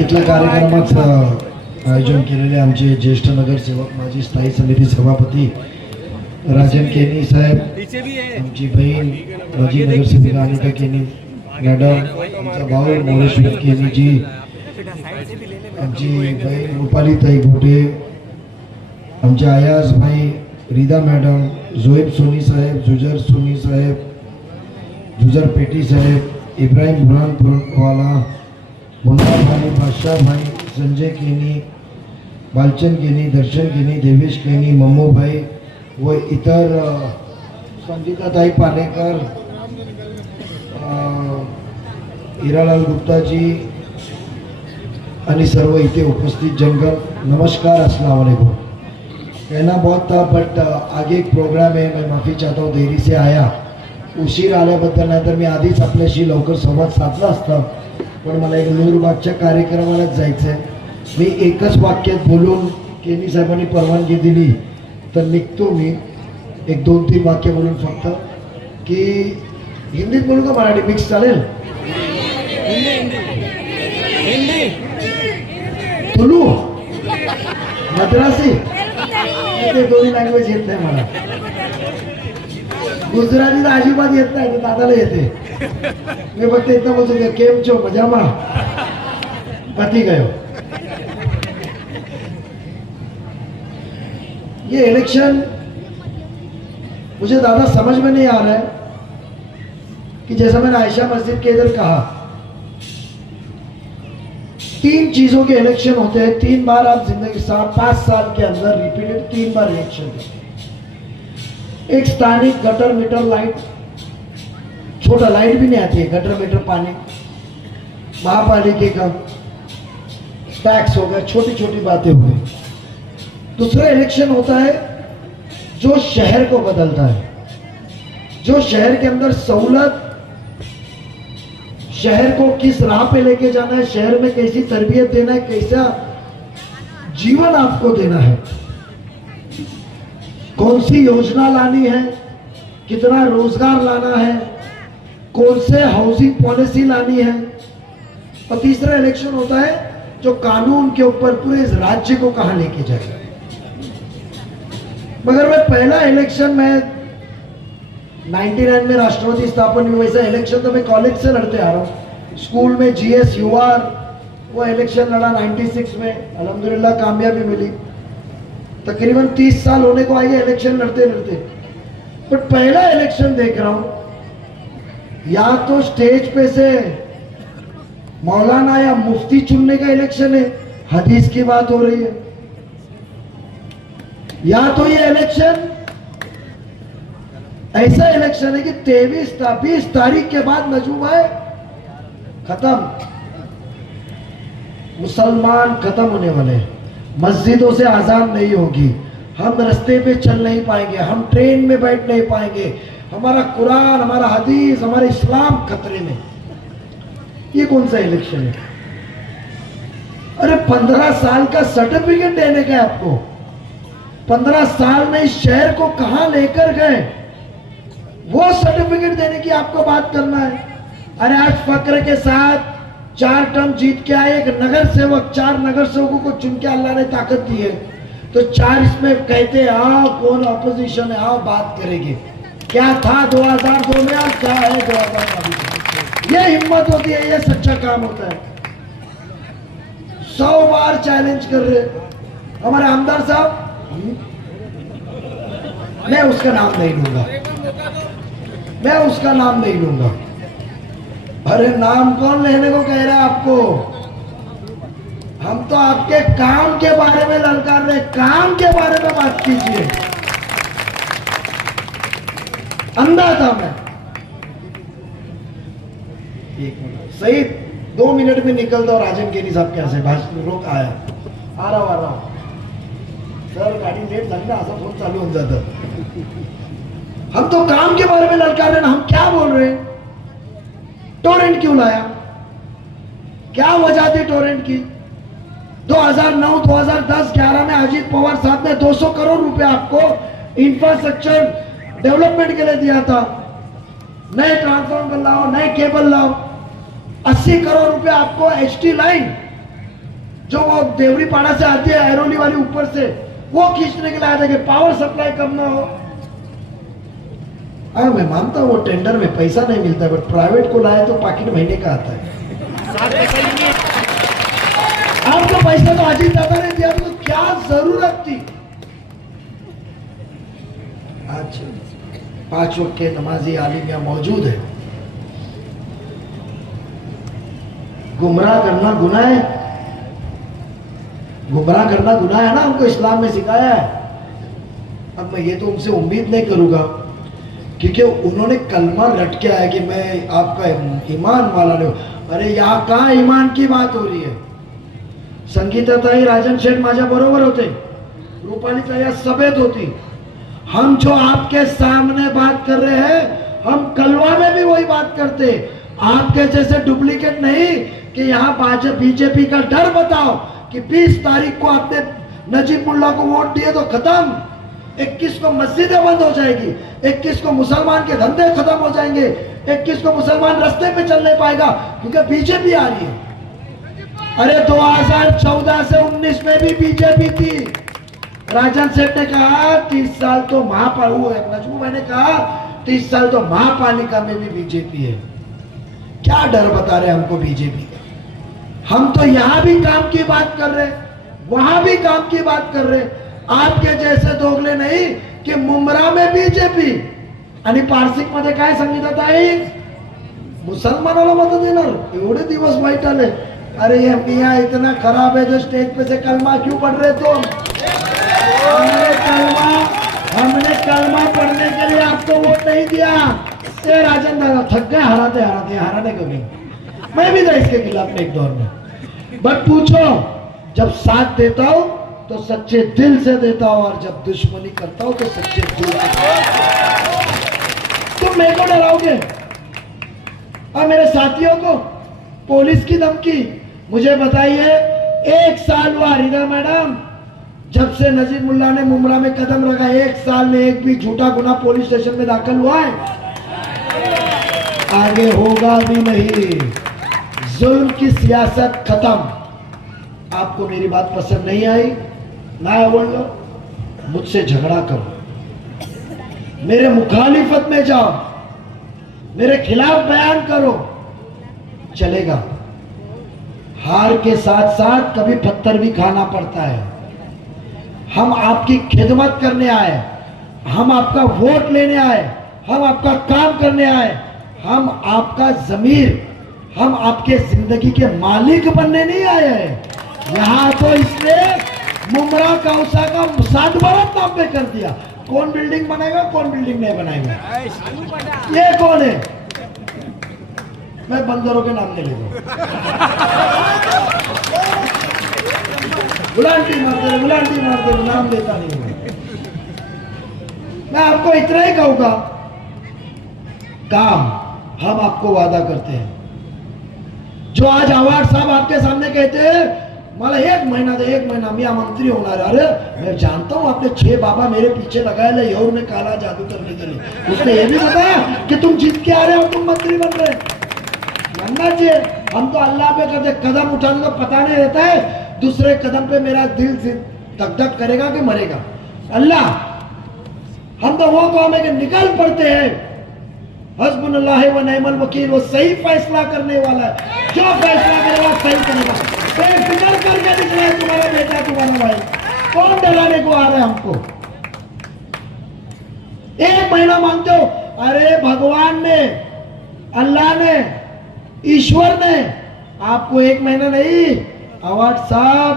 इथल्या कार्यक्रमाचं आयोजन केलेले आमचे ज्येष्ठ नगरसेवक माजी स्थायी समिती सभापती राजन केनी साहेब, आमची बहीण माजी नगरसेविका अनिता केनी मॅडम, आमचा भाऊ मोरेश्वर केनीजी, आमची बहीण रुपाली ताई गोटे, आमचे आयाज भाई रिदा मॅडम, जोएब सोनी साहेब, जुजर सोनी साहेब, जुजर पेटी साहेब, इब्राहिम बुरहान पुरवाला, मुन्ना भाई, बादशाह भाई, संजय केनी, बालचंद केनी, दर्शन केनी, देवेश केनी, मम्मू भाई व इतर संगीताताई पालेकर, हिरालाल गुप्ताजी आणि सर्व इथे उपस्थित जनगण, नमस्कार, अस्सलाम वालेकुम। कहना बहुत था बट आगे एक प्रोग्राम है, मैं माफ़ी चाहता हूँ देरी से आया, उशीर आल्याबद्दल, नाहीतर मी आधीच आपल्याशी लवकर संवाद साधला असता, पण मला एक नूरबागच्या कार्यक्रमालाच जायचं आहे। मी एकच वाक्यात बोलून केनी साहेबांनी परवानगी दिली तर निघतो मी, एक 2-3 वाक्य बोलून फक्त, की हिंदीत बोलू का मराठी मिक्स चालेल? तुलू मद्रासी ते दोन्ही लँग्वेज येत नाही मला, गुजराती तर अजिबात येत नाही, तर दादाला येते। मी फक्त इतना बोलतो केम छो मजामा, पती गयो। ये इलेक्शन मुझे ज़्यादा समझ में नहीं आ रहा है कि जैसा मैंने आयशा मस्जिद के इधर कहा, 3 चीजों के इलेक्शन होते हैं, 3 बार आप जिंदगी 5 साल के अंदर रिपीटेड 3 बार इलेक्शन करते। एक स्थानिक गटर मीटर लाइट, छोटा लाइट भी नहीं आती है, गटर मीटर पानी, महापालिका का टैक्स हो गया, छोटी छोटी बातें हो गई। दूसरा इलेक्शन होता है जो शहर को बदलता है, जो शहर के अंदर सहूलत, शहर को किस राह पे लेके जाना है, शहर में कैसी तरबियत देना है, कैसा जीवन आपको देना है, कौन सी योजना लानी है, कितना रोजगार लाना है, कौन से हाउसिंग पॉलिसी लानी है। और तीसरा इलेक्शन होता है जो कानून के ऊपर पूरे इस राज्य को कहां लेके जाएगा। मगर मैं पहला इलेक्शन में 99 में राष्ट्रपति स्थापन हुई, वैसा इलेक्शन तो मैं कॉलेज से लड़ते आ रहा हूँ। स्कूल में GS UR वो इलेक्शन लड़ा 96 में, अल्हम्दुलिल्लाह कामयाबी मिली। तकरीबन 30 साल होने को आई है इलेक्शन लड़ते लड़ते, बट पहला इलेक्शन देख रहा हूँ, या तो स्टेज पे से मौलाना या मुफ्ती चुनने का इलेक्शन है, हदीस की बात हो रही है, या तो ये इलेक्शन ऐसा इलेक्शन है कि 23-20 तारीख के बाद नजूम है खत्म, मुसलमान खत्म होने वाले हैं, मस्जिदों से आजान नहीं होगी, हम रास्ते पे चल नहीं पाएंगे, हम ट्रेन में बैठ नहीं पाएंगे, हमारा कुरान, हमारा हदीस, हमारा इस्लाम खतरे में। ये कौन सा इलेक्शन है? अरे 15 साल का सर्टिफिकेट देने का है आपको, 15 साल में इस शहर को कहां लेकर गए, वो सर्टिफिकेट देने की आपको बात करना है। अरे आज फक्र के साथ 4 टर्म जीत के आए एक नगर सेवक, 4 नगर सेवकों को चुन के अल्लाह ने ताकत दी है, तो 4 इसमें कहते हैं आओ कौन अपोजिशन है, आओ बात करेंगे, क्या था 2002 में और क्या है 2024। ये हिम्मत होती है, ये सच्चा काम होता है। 100 बार चैलेंज कर रहे हमारे आमदार साहब, मैं उसका नाम नहीं लूंगा, मैं उसका नाम नहीं लूंगा। अरे नाम कौन लेने को कह रहा है आपको? हम तो आपके काम के बारे में ललकार रहे, काम के बारे में बात कीजिए। अंधा था मैं, 1 मिनट सही 2 मिनट में निकलता और राजन केनी साहब कैसे भाषण रोक आया, आ रहा हूं सर, गाड़ी लेट झाली ना, असा फोन चालू होऊन जातं। हम तो काम के बारे में ललकार रहे, हम क्या बोल रहे हैं? टोरेंट क्यों लाया, क्या वजह थी टोरेंट की? 2009, 2010, 11 में अजीत पवार साहब ने 200 करोड़ रुपए आपको इंफ्रास्ट्रक्चर डेवलपमेंट के लिए दिया था, नए ट्रांसफार्मर लाओ, नए केबल लाओ, 80 करोड़ रुपए आपको HT लाइन जो वो देवरी पाड़ा से आती है ऐरोली वाली ऊपर से, वो खींचने के लिए आया था कि पावर सप्लाई कम ना हो। हाँ मैं मानता हूँ वो टेंडर में पैसा नहीं मिलता है, बट प्राइवेट को लाया तो पाकिट महीने का आता है। आपको पैसा तो अजीत दादा ने दिया, तो क्या जरूरत थी? आज 5 वक्त के नमाजी आलिम यहाँ मौजूद है। गुमराह करना गुनाह है, गुमराह करना गुनाह है ना, हमको इस्लाम में सिखाया है। अब मैं ये तो उनसे उम्मीद नहीं करूंगा, क्योंकि उन्होंने कलमा रट के आया कि मैं आपका ईमान वाला नहीं हूं। अरे यहाँ कहाँ ईमान की बात हो रही है? संगीताताई राजन शेठ माझ्या बरोबर होते, रूपाली ताई सफेद होती। हम जो आपके सामने बात कर रहे हैं, हम कलवा में भी वही बात करते। आपके जैसे डुप्लीकेट नहीं कि यहाँ बीजेपी का डर बताओ कि 20 तारीख को आपने नजीब मुल्ला को वोट दिए तो खत्म, 21 को मस्जिदें बंद हो जाएगी, 21 को मुसलमान के धंधे खत्म हो जाएंगे, 21 को मुसलमान रास्ते पे चल नहीं पाएगा क्योंकि बीजेपी आ रही है। अरे 2014 से 19 में भी बीजेपी थी। राजन सेठ ने कहा 30 साल तो नजमू मैंने कहा 30 साल तो महापालिका में भी बीजेपी है। क्या डर बता रहे हमको बीजेपी का? हम तो यहां भी काम की बात कर रहे, वहां भी काम की बात कर रहे। आपके जैसे दोगले नहीं कि मुमरा में बीजेपी आणि पारसिक मध्ये काय सांगितलं आहे, मुसलमानाला मत देणार, एवढे दिवस वाईट आले। अरे ये मियाँ इतना खराब है जो स्टेज पे से कलमा क्यों पढ़ रहे तुम? हमने कलमा पढ़ने के लिए आपको वोट नहीं दिया। ये राजन दादा थक गए हराने को नहीं। मैं भी था इसके खिलाफ में एक दौर में, बट पूछो जब साथ देता हूं तो सच्चे दिल से देता हूं, और जब दुश्मनी करता हूं तो सच्चे दिल से। तुम मेरे को डराओगे और मेरे साथियों को पुलिस की धमकी? मुझे बताइए, 1 साल हुआ रीना मैडम जब से नजीब मुल्ला ने मुमरा में कदम रखा, 1 साल में एक भी झूठा गुना पुलिस स्टेशन में दाखिल हुआ है? आगे होगा भी नहीं। जुल्म की सियासत खत्म। आपको मेरी बात पसंद नहीं आई ना आवडलो, मुझसे झगड़ा करो, मेरे मुखालिफत में जाओ, मेरे खिलाफ बयान करो, चलेगा। हार के साथ साथ कभी पत्थर भी खाना पड़ता है। हम आपकी खिदमत करने आए, हम आपका वोट लेने आए, हम आपका काम करने आए, हम आपका जमीर, हम आपके जिंदगी के मालिक बनने नहीं आए हैं। यहाँ तो इसने मुमरा कौसा का 7 भारत नाम पे कर दिया। कौन बिल्डिंग बनाएगा, कौन बिल्डिंग नहीं बनाएगा, ये कौन है? मैं बंदरों के नाम नहीं ले रहा। गुलांटी मारते नाम लेता नहीं हूं। मैं आपको इतना ही कहूंगा, काम हम आपको वादा करते हैं। जो आज आवाज साहब आपके सामने कहते हैं मला 1 महीना मी मंत्री होणार। अरे मैं जानता हूं आपने 6 बाबा मेरे पीछे लगाए और में काला जादू करने के लिए। उसने ये भी बताया कि तुम जीत के आ रहे हो, तुम मंत्री बन रहे। मानना चाहिए। हम तो अल्लाह पे करते, कदम उठाने का पता नहीं रहता है दूसरे कदम पे मेरा दिल धक धक करेगा कि मरेगा। अल्लाह, हम तो वो कौम है कि निकल पड़ते हैं। हस्बुनल्लाह व निअमल वकील, वो सही फैसला करने वाला है। जो फैसला करेगा सही करेगा। बेफिक्र करके निकला है तुम्हारा बेटा, तुम्हारा भाई। कौन डराने को आ रहा है हमको? 1 महीना मांगते हो? अरे भगवान ने, अल्लाह ने, ईश्वर ने आपको 1 महीना नहीं, अवार्ड साहब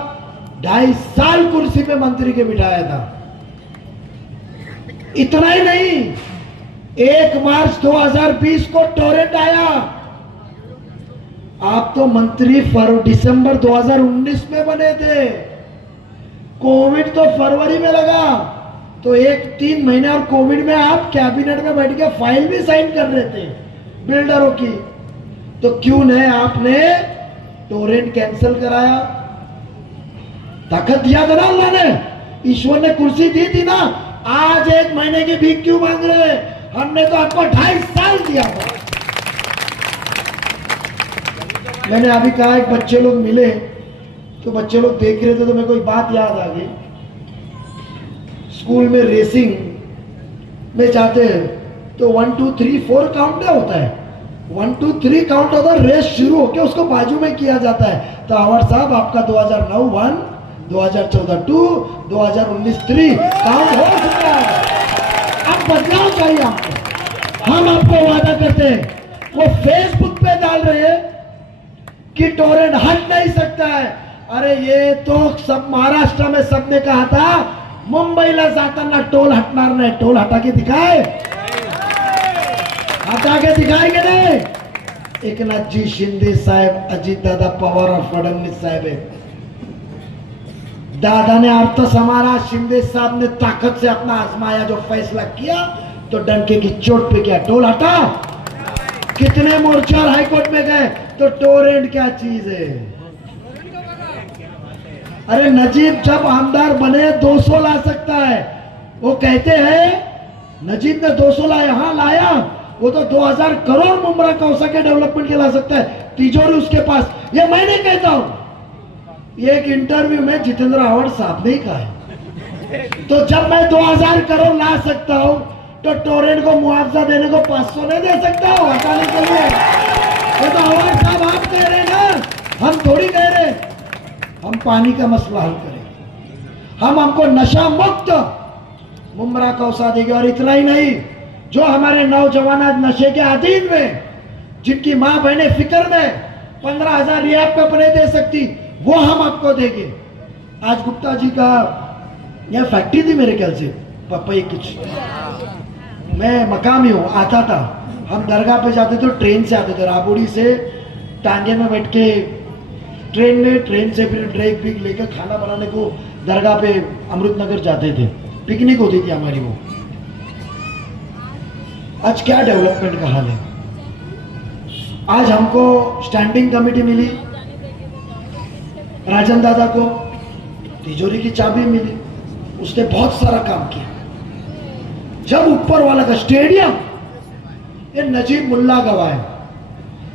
2.5 साल कुर्सी पे मंत्री के बिठाया था। इतना ही नहीं, 1 मार्च 2020 को टोरेंट आया। आप तो मंत्री दिसंबर 2019 में बने थे। कोविड तो फरवरी में लगा, तो 3 महीने और कोविड में आप कैबिनेट में बैठ के फाइल भी साइन कर रहे थे बिल्डरों की। तो क्यों नहीं आपने टोरेंट कैंसिल कराया? ताकत दिया था ना अल्लाह ने, ईश्वर ने कुर्सी दी थी ना। आज 1 महीने की भीख क्यों मांग रहे? हमने तो आपको 2.5 साल दिया था। मैंने अभी कहा, एक बच्चे लोग मिले, तो बच्चे लोग देख रहे थे तो मेरे को एक बात याद आ गई। स्कूल में रेसिंग में जाते हैं तो 1 2 3 4 काउंट नहीं होता है, 1 2 3 काउंट होता है, रेस शुरू होकर उसको बाजू में किया जाता है। तो आवर साहब आपका 2009 1, 2014 2, 2019 3 काउंट हो चुका है। अब बदलाव चाहिए आपको। हम आपको वादा करते हैं, वो फेसबुक पे डाल रहे हैं कि टोरेंट हट नहीं सकता है। अरे ये तो सब महाराष्ट्र में सबने कहा था, मुंबईला जाताना टोल हटणार नाही, टोल हटा के दिखाए, हटा के दिखाएंगे नहीं। एकनाथ जी शिंदे साहब, अजित दादा पवार और फडणवीस साहब है। दादा ने अर्थ समारा, शिंदे साहब ने ताकत से अपना आजमाया, जो फैसला किया तो डंके की चोट पे किया, टोल हटा। कितने मोर्चे और हाईकोर्ट में गए तो टोरेंट क्या चीज है। अरे नजीब जब आमदार बने 200 ला सकता है, वो कहते हैं नजीब ने 200 लाया, हाँ लाया, वो तो 2000 करोड़ मुमरा कौसा के डेवलपमेंट के ला सकता है, तिजोरी उसके पास। ये मैं नहीं कहता हूं, एक इंटरव्यू में जितेंद्र आव्हाड साहब ने कहा है। तो जब मैं 2000 करोड़ ला सकता हूं तो टोरेंट को मुआवजा देने को 500 नहीं दे सकता हूं हटाने के लिए। ये तो आव्हाड साहब आप कह रहे ना, हम थोड़ी कह रहे। हम पानी का मसला हल करेंगे, हमको नशा मुक्त मुमरा कौसा देंगे। और इतना ही नहीं, जो हमारे नौजवान आज नशे के अधीन में, जिनकी माँ बहनें फिक्र में 15,000 रियाब पे अपने दे सकती, वो हम आपको देंगे। आज गुप्ता जी का यह फैक्ट्री थी मेरे ख्याल से पपई कुछ, मैं मकामी हूँ, आता था, हम दरगाह पे जाते थे, ट्रेन से आते थे, राबोड़ी से टांगे में बैठ के ट्रेन से फिर ड्रेक बिक लेकर खाना बनाने को दरगाह पे अमृतनगर जाते थे, पिकनिक होती थी हमारी वो। आज क्या डेवलपमेंट का हाल है। आज हमको स्टैंडिंग कमेटी मिली, राजन दादा को तिजोरी की चाबी मिली, उसने बहुत सारा काम किया। जब ऊपर वाला का स्टेडियम, ये नजीब मुल्ला गवाह है।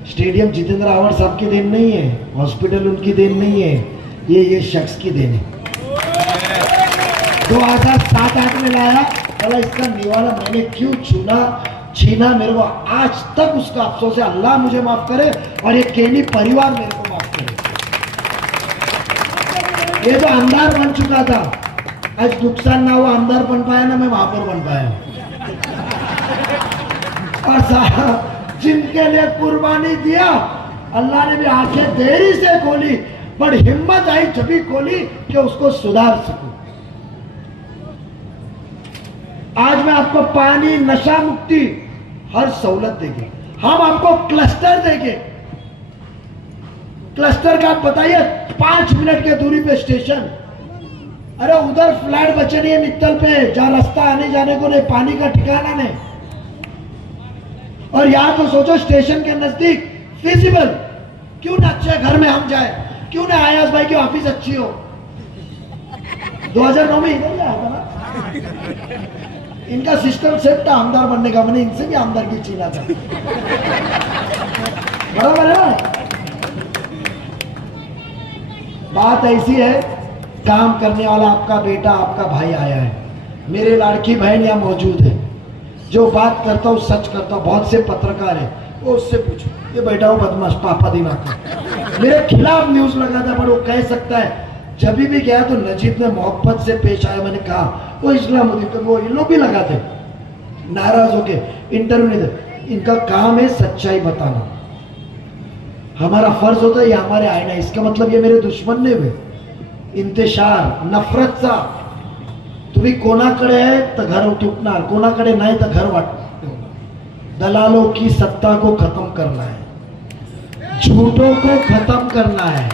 स्टेडियम जितेंद्र आव्हाड साहब की देन नहीं है, हॉस्पिटल उनकी देन नहीं है, ये शख्स की देन है। 2007-8 में लाया, बोला इसका निवाला मैंने क्यों छीना, मेरे को आज तक उसका अफसोस है। अल्लाह मुझे माफ करे और ये केनी परिवार मेरे को माफ करे। ये जो आमदार बन चुका था, आज नुकसान ना हुआ, आमदार बन पाया ना मैं महापौर बन पाया। और जिनके लिए कुर्बानी दिया, अल्लाह ने भी आंखें देरी से खोली, पर हिम्मत आई जब खोली कि उसको सुधार सकूं। आज मैं आपको पानी, नशा मुक्ति, हर सहूलत देंगे। हम आपको क्लस्टर देंगे। क्लस्टर का आप बताइए, 5 मिनट के दूरी पे स्टेशन। अरे उधर फ्लैट बचे नहीं है मित्तल पे, जहां रास्ता आने जाने को नहीं, पानी का ठिकाना नहीं। और यहां तो सोचो स्टेशन के नजदीक फिजिबल, क्यों ना अच्छे घर में हम जाए, क्यों ना आयास भाई की ऑफिस अच्छी हो। 2009 में इधर आया था ना, इनका सिस्टम सेट था आमदार बनने का, मैंने इनसे भी आमदार की छीना था। बराबर है ना। बात ऐसी है, काम करने वाला आपका बेटा, आपका भाई आया है, मेरे लड़की बहन यहाँ मौजूद है, जो बात करता हूँ सच करता हूँ। बहुत से पत्रकार है, वो उससे पूछो, ये बैठा हो बदमाश पापा दिमाग मेरे खिलाफ न्यूज लगाता है, पर वो कह सकता है। जब भी गया तो नजीब ने मोहब्बत से पेश आया, मैंने कहा वो इस्लामुद्दीन, तो वो इन लोग भी लगाते, नाराज होके इंटरव्यू नहीं दे। इनका काम है सच्चाई बताना, हमारा फर्ज होता है, ये हमारे आईना। इसका मतलब ये मेरे दुश्मन नहीं हुए, इंतशार नफरतचा। तुम्ही कोणाकडे आहे तर घर तुटणार, कोणाकडे नाही तर घर वाटणार। दलालों की सत्ता को खत्म करना है, झूठों को खत्म करना है,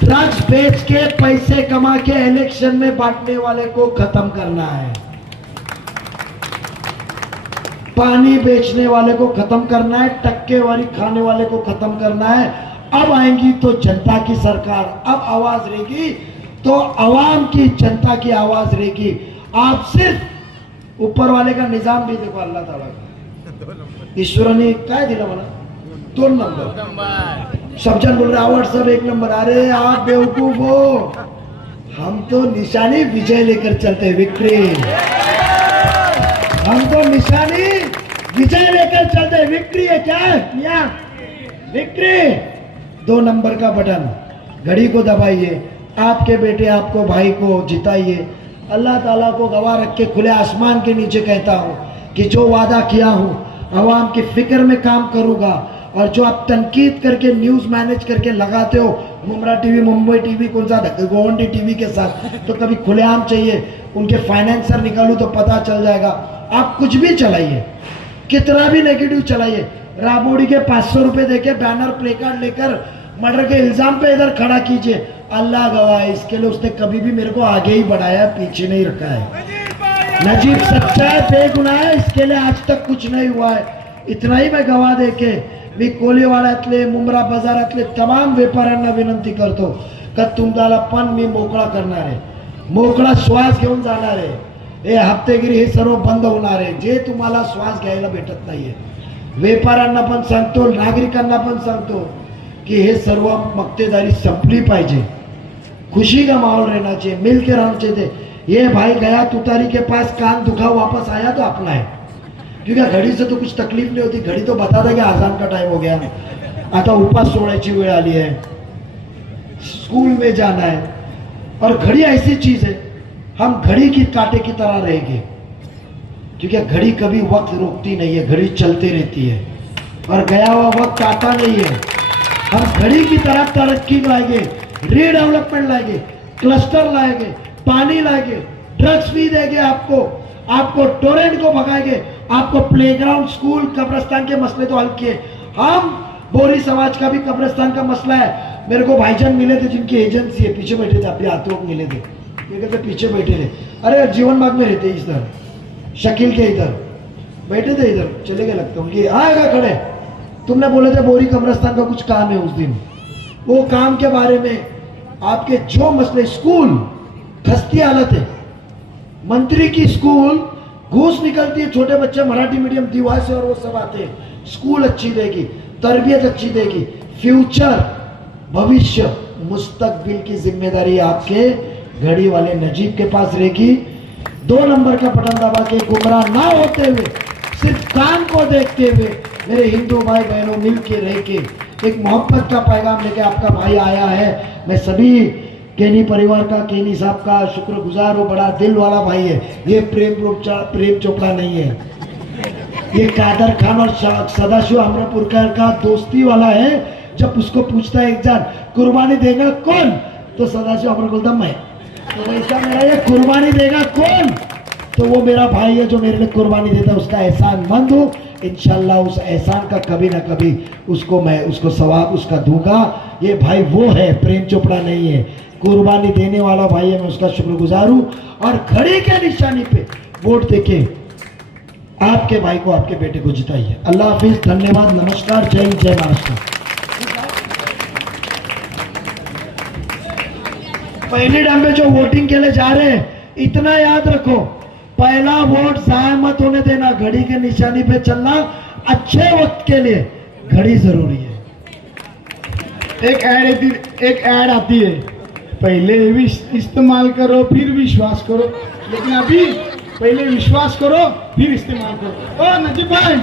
ड्रग्स बेच के पैसे कमा के इलेक्शन में बांटने वाले को खत्म करना है, पानी बेचने वाले को खत्म करना है, टक्केवारी खाने वाले को खत्म करना है। अब आएंगी तो जनता की सरकार, अब आवाज रहेगी तो आवाम की, जनता की आवाज रहेगी। आप सिर्फ ऊपर वाले का निजाम भी देखो, अल्लाह ताला का ईश्वराने काय दिलं मला 2 नंबर सब जन बोल रहे आवाज सब 1 नंबर। अरे आप बेवकूफ हो, हम तो निशानी विजय लेकर चलते हैं, विक्ट्री। हम तो निशानी विजय लेकर चलते हैं, विक्ट्री है। क्या है विक्ट्री? 2 नंबर का बटन, घड़ी को दबाइए, आपके बेटे आपको भाई को जिताइए। अल्लाह ताला को गवाह रख के खुले आसमान के नीचे कहता हूँ कि जो वादा किया हूँ अवाम की फिक्र में काम करूँगा, और जो आप तनकीद करके न्यूज़ मैनेज करके लगाते हो मुमरा टीवी, मुंबई टीवी, कौन सा गोवंडी टीवी के साथ, तो कभी खुलेआम चाहिए, उनके फाइनेंसर निकालूँ तो पता चल जाएगा। आप कुछ भी चलाइए, कितना भी नेगेटिव चलाइए, राबोड़ी के 500 रुपये देके बैनर प्ले कार्ड लेकर मर्डर के इल्जाम पे इधर खड़ा कीजिए, अल्लाह गवाह है, इसके लिए उसने कभी भी मेरे को आगे ही बढ़ाया, पीछे नहीं रखा है। नजीब सच्चा है, बेगुनाह है, इसके लिए आज तक कुछ नहीं हुआ है। इतना ही मैं गवाह देके मी कोलीवाड्यातले, मुंब्रा बाजारातले तमाम व्यापाऱ्यांना विनंती करतो का तुमच्याला पण मी मोकळा करणार आहे, मोकळा श्वास घेऊन जाणार आहे। हे हप्तेगिरी हे सर्व बंद होणार आहे, जे तुम्हाला श्वास घ्यायला भेटत नाहीये। व्यापाऱ्यांना पण सांगतो, नागरिकांना पण सांगतो कि हे सर्व मक्तेदारी संपली पाहिजे, खुशी का माहौल रहना चाहिए, मिल के रहना चाहिए। ये भाई गया तुतारी के पास, कान दुखा, वापस आया तो अपना है, क्योंकि घड़ी से तो कुछ तकलीफ नहीं होती, घड़ी तो बता था कि आजान का टाइम हो गया, आता उपास सोडायची वेळ आली है, स्कूल में जाना है। और घड़ी ऐसी चीज है, हम घड़ी की कांटे की तरह रहेंगे, क्योंकि घड़ी कभी वक्त रोकती नहीं है, घड़ी चलती रहती है, और गया हुआ वक्त आता नहीं है। हम घड़ी की तरह तरक्की लाएंगे, रीडेवलपमेंट लाएंगे, क्लस्टर लाएंगे, पानी लाएंगे, ड्रग्स भी देंगे आपको टोरेंट को भगाएंगे, आपको प्लेग्राउंड, स्कूल, कब्रिस्तान के मसले तो हल किए। हम बोरी समाज का भी कब्रिस्तान का मसला है। मेरे को भाईजान मिले थे जिनकी एजेंसी है, पीछे बैठे थे, अपने हाथों को मिले थे, ये कहते पीछे बैठे थे। अरे जीवन बाग में रहते इधर, शकील के इधर बैठे थे, इधर चले गए लगता उनकी, आएगा खड़े। तुमने बोले थे बोरी कब्रिस्तान का कुछ काम है उस दिन, वो काम के बारे में आपके जो मसले, स्कूल खस्ती हालत है, मंत्री की स्कूल घूस निकलती है, छोटे बच्चे मराठी मीडियम दीवा से और वो सब आते हैं। स्कूल अच्छी देगी, तरबियत अच्छी देगी, फ्यूचर, भविष्य, मुस्तकबिल की जिम्मेदारी आपके घड़ी वाले नजीब के पास रहेगी। 2 नंबर का बटन दबा के गुमराह ना होते हुए, सिर्फ काम को देखते हुए मेरे हिंदू भाई बहनों मिल के रह के एक मोहब्बत का पैगाम लेके आपका भाई आया है। मैं सभी केनी परिवार का, केनी साहब का शुक्रगुजार हूँ, बड़ा दिल वाला भाई है। ये प्रेम चोपड़ा नहीं है, ये कादर खान और सदाशिव अमरापुरकर का दोस्ती वाला है। जब उसको पूछता है एक जन कुर्बानी देगा कौन, तो सदाशिव अमर बोलता मैं, तो ऐसा मेरा ये कुर्बानी देगा कौन, तो वो मेरा भाई है जो मेरे लिए कुर्बानी देता है, उसका एहसान मंद हूँ। इंशाल्लाह उस एहसान का कभी ना कभी उसको सवाब उसका दूंगा। ये भाई वो है, प्रेम चोपड़ा नहीं है, कुर्बानी देने वाला भाई है, मैं उसका शुक्रगुजार हूँ। और घड़ी के निशानी पे वोट देके आपके भाई को, आपके बेटे को जिताइए। अल्लाह हाफिज, धन्यवाद, नमस्कार, जय हिंद, जय महाराष्ट्र। पहले डंबे जो वोटिंग के लिए जा रहे हैं, इतना याद रखो, पहला वोट जाया मत होने देना, घड़ी के निशानी पे चलना। अच्छे वक्त के लिए घड़ी जरूरी है। एक ऐड आती है, पहले इस्तेमाल करो फिर विश्वास करो, लेकिन अभी पहले विश्वास करो फिर इस्तेमाल करो। ओ नजीब भाई,